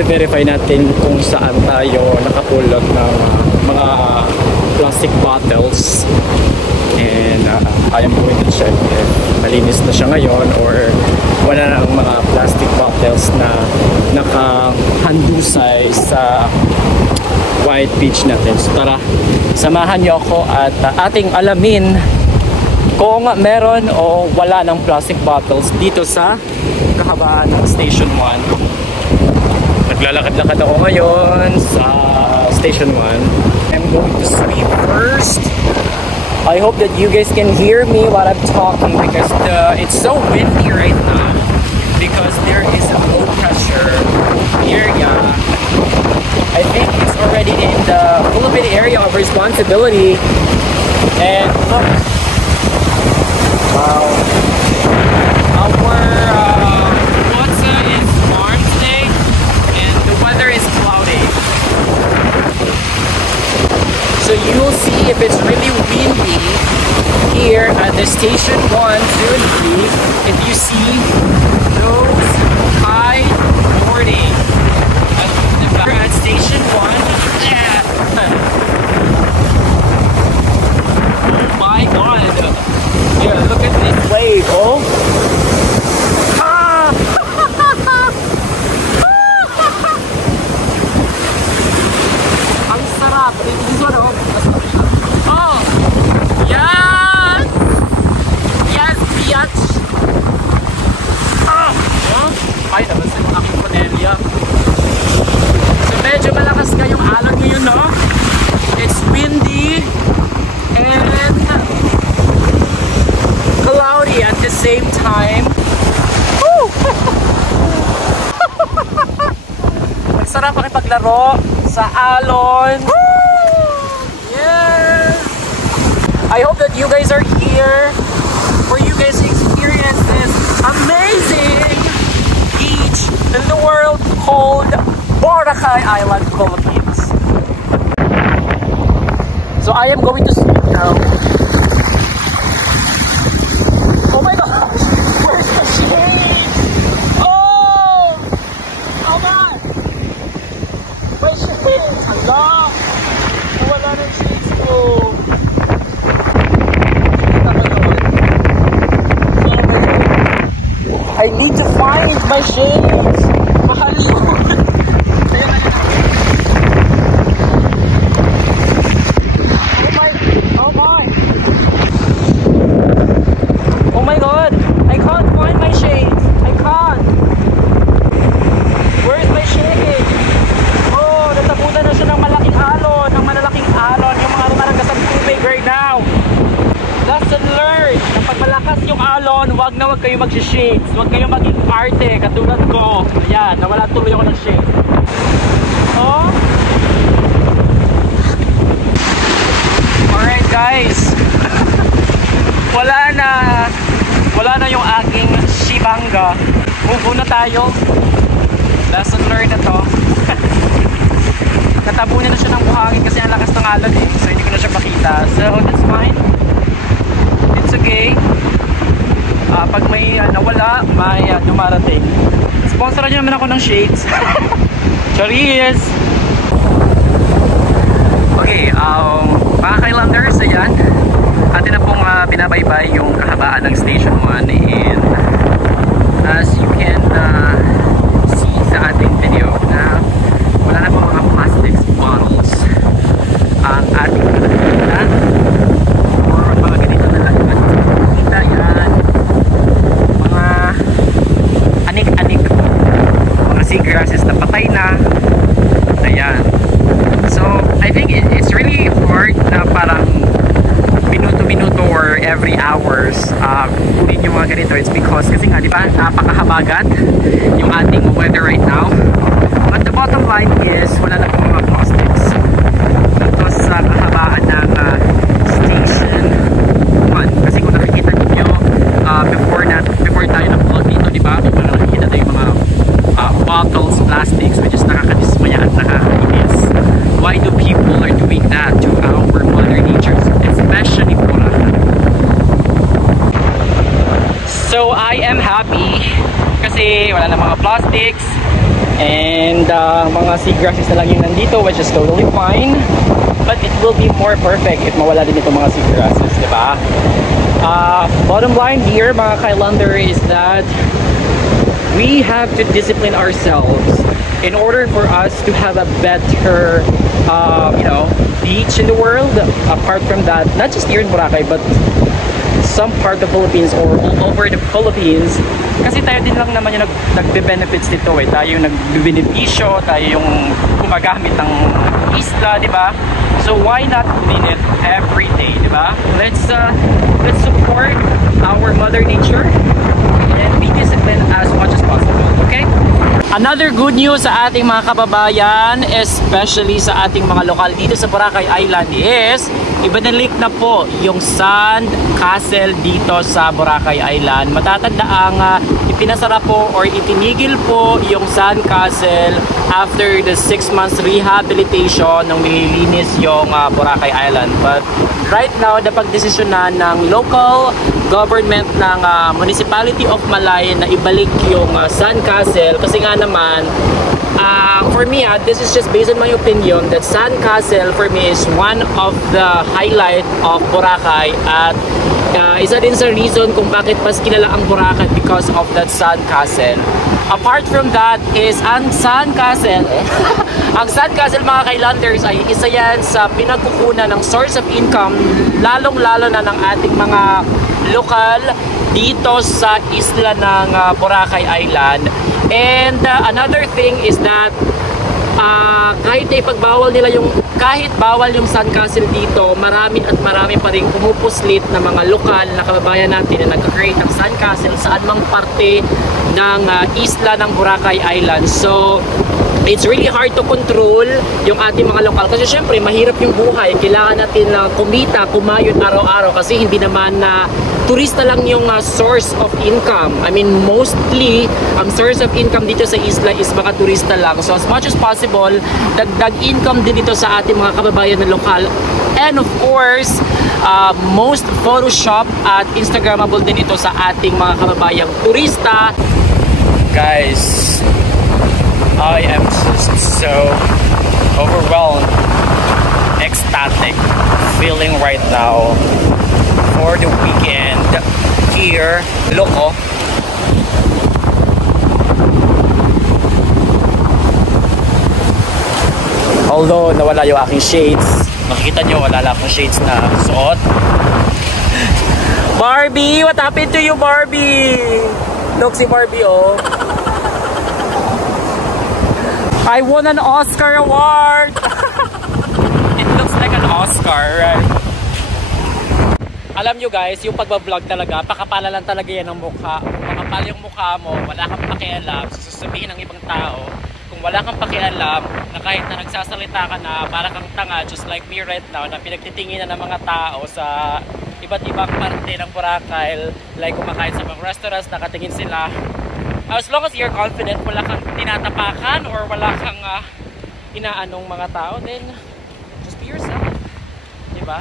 i-verify natin kung saan tayo nakapulot ng mga plastic bottles. And I am going to check if malinis na siya ngayon or wala na ang mga plastic bottles na nakahandusay sa white beach natin. So tara, samahan niyo ako at ating alamin kung meron o wala ng plastic bottles dito sa kahabaan ng Station 1. Naglalakad-lakad ako ngayon sa Station 1. I'm going to sleep first. I hope that you guys can hear me while I'm talking because it's so windy right now because there is a low pressure area. I think it's already in the Philippine area of responsibility. And look, wow, our water is warm today and the weather is cloudy. So you'll see if it's really windy here at the Station 1, 2, and 3. If you see those high boarding at Station 1, yeah. Oh my god. Yeah, look at this wave, oh. Ah! Ang sarap. This one, oh. Oh! Yes! Yes, biatch! Ah! Oh! Ay, nabas yung aking panelya. So, medyo malakas nga yung alon ngayon, no? It's windy and cloudy at the same time. Woo! Ang sarap pakipaglaro sa alon. Yes! I hope that you guys are here for you guys to experience this amazing beach in the world called Boracay Island, Philippines. So I am going to sleep now. Oh my gosh! Where's the shade? Oh! Oh my! My shades! Hala! Wala ng shades ko. I need to find my shades. Mahal yun. Oh my god. I can't find my shades. I can't. Where's my shades? Oh, natabunan na siya ng malaking alon. Ng malalaking alon. Yung mga rumaranggas ang tubig right now. Lesson learned. Kapag malakas yung alon, wag kayo mag-shades. Wag kayo maging arte katulad ko. Ayan, nawala tuloy ako ng shade. Oh. Alright guys. Wala na yung aking shibanga. Move na tayo. Lesson learned na to. Natabunan na siya ng buhangin kasi ang lakas ng alon eh. So hindi ko na siya makita. So that's fine. It's okay. Pag may nawala, may dumarating. Sponsoran niyo naman ako ng shades. Charis! Okay, mga Kailanders, ayan. Atin na pong binabaybay yung kahabaan ng Station 1. And as you can see sa ating video na wala na pong mga plastic bottles ang ating nakikita. Or mga ganito na lang nakikita yan. Mga anik-anik, mga seagrasses na patay na. Ayan. So I think it's really hard na parang minuto-minuto or every hours kunin yung mga ganito. It's because kasi nga diba napakahabagat yung ating weather right now. But the bottom line is wala na pong mga plastics dito sa kahabaan ng Station 1. Kasi kung nakikita niyo before tayo na-vlog dito, diba? Nakikita tayo yung mga bottles, plastics, which is nakakadismaya at nakakainis. Why do people are doing that to our mother nature, especially Boracay? So I am happy kasi wala na mga plastics And mga seagrasses na lang yung nandito, which is totally fine. But it will be more perfect if mawala din itong mga seagrasses, di ba? Bottom line here, mga Kylander, is that we have to discipline ourselves in order for us to have a better, you know, beach in the world. Apart from that, not just here in Boracay, but some part of the Philippines or all over the Philippines. Kasi tayo din lang naman yung nagbe-benefits dito eh. Tayo yung nagbe-benepisyo, tayo yung gumagamit ng isla, di ba? So why not clean it every day, di ba? Let's support our Mother Nature and be disciplined as much as possible, okay? Another good news sa ating mga kababayan, especially sa ating mga lokal dito sa Boracay Island, is ibinalik na po yung Sand Castle dito sa Boracay Island. Matatanda ang ipinasara po or itinigil po yung Sand Castle after the 6 months rehabilitation nung nililinis yung Boracay Island. But right now, napagdesisyonan ng local government ng Municipality of Malay na ibalik yung Sand Castle kasi nga naman for me, this is just based on my opinion, that Sand Castle for me is one of the highlight of Boracay at isa din sa reason kung bakit mas kilala ang Boracay because of that Sand Castle. Apart from that is ang Sand Castle ang Sand Castle, mga Kylanders, ay isa yan sa pinagkukunan ng source of income lalong-lalo na ng ating mga lokal dito sa isla ng Boracay Island. And another thing is that kahit na ipagbawal nila yung bawal yung Sand Castle dito, marami pa rin pumupuslit na mga lokal na kababayan natin na nag-create ng Sand Castle saan mang parte ng isla ng Boracay Island. So it's really hard to control yung ating mga lokal kasi syempre mahirap yung buhay, kailangan natin kumita, kumayod araw-araw kasi hindi naman turista lang yung source of income. I mean, mostly ang source of income dito sa isla is mga turista lang. So as much as possible, dagdag income din dito sa ating mga kababayan na lokal. And of course, most Photoshop at Instagrammable din ito sa ating mga kababayang turista. Guys, I am so overwhelmed, ecstatic feeling right now for the weekend here. Look, oh. Although nawala yung aking shades, makikita nyo wala lang akong shades na suot. Barbie! What happened to you, Barbie? Look si Barbie, oh. I won an Oscar award! It looks like an Oscar, right? Alam nyo guys, yung pagbablog talaga, pakapala lang talaga yan ng mukha. Kung makapala yung mukha mo, wala kang pakialam, sasabihin ng ibang tao. Kung wala kang pakialam, na kahit na nagsasalita ka na para kang tanga, just like me right now, na pinagtitingin na ng mga tao sa iba't ibang parte ng Boracay, like kumakain sa mga restaurants, nakatingin sila. As long as you're confident, wala kang tinatapakan or wala kang inaanong mga tao, then just be yourself. Diba?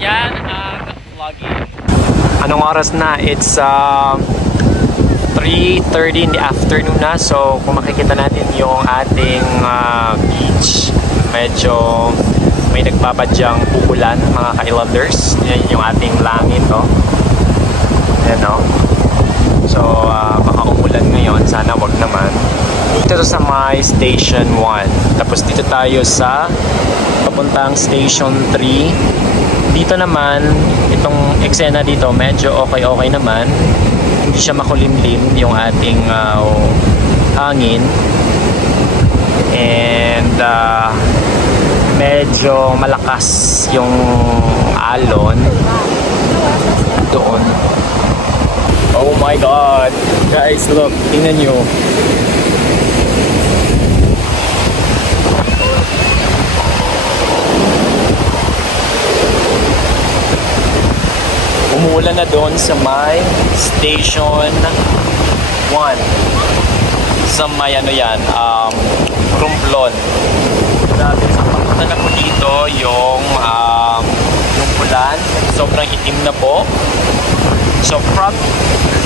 Yan ang vlogging. Anong oras na? It's 3:30 in the afternoon na. So kung makikita natin yung ating beach, medyo may nagbabadyang uulan, mga Kylanders. Yan yung ating langit, oh. Yan, oh. So baka umulan ngayon, sana wag naman. Dito sa may Station 1. Tapos dito tayo sa papuntang Station 3. Dito naman, itong eksena dito, medyo okay naman. Hindi siya makulimlim yung ating hangin. And medyo malakas yung alon doon. Oh my God! Guys, look, tingnan nyo. Umuulan na doon sa may Station 1. Sa may ano yan, Romblon. Grabe, sa papunta na po dito yung ulan. Sobrang itim na po. So from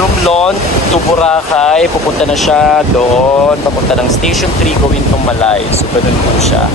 Romblon to Boracay, pupunta na siya doon, papunta ng Station 3 going to Malay. So ganun po siya.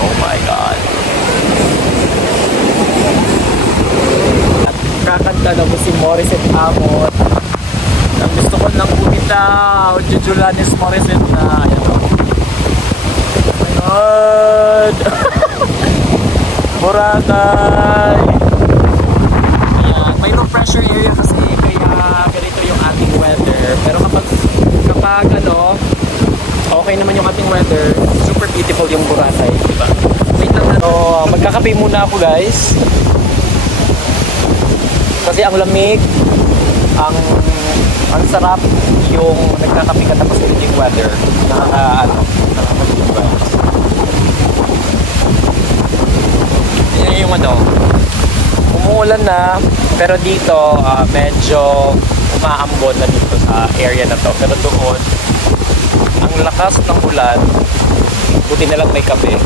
Oh my God. At kakanta na po si Morissette Amon. Ang gusto ko lang bumitaw, Jujulanis Morissette na. Ayan o. Oh my God. Boracay. Ayan, may low pressure area kasi kaya ganito yung ating weather. Pero kapag ano, okay naman yung ating weather, super beautiful yung Boracay, diba? Wait lang na. So, magkakape muna ako guys. Kasi ang lamig, ang sarap yung nagkakape ka tapos yung weather. Nakaka-diba. Yan yung ano, umuulan na, pero dito medyo umaambon na dito sa area na to. Pero doon, ang lakas ng ulan, buti na lang may kape.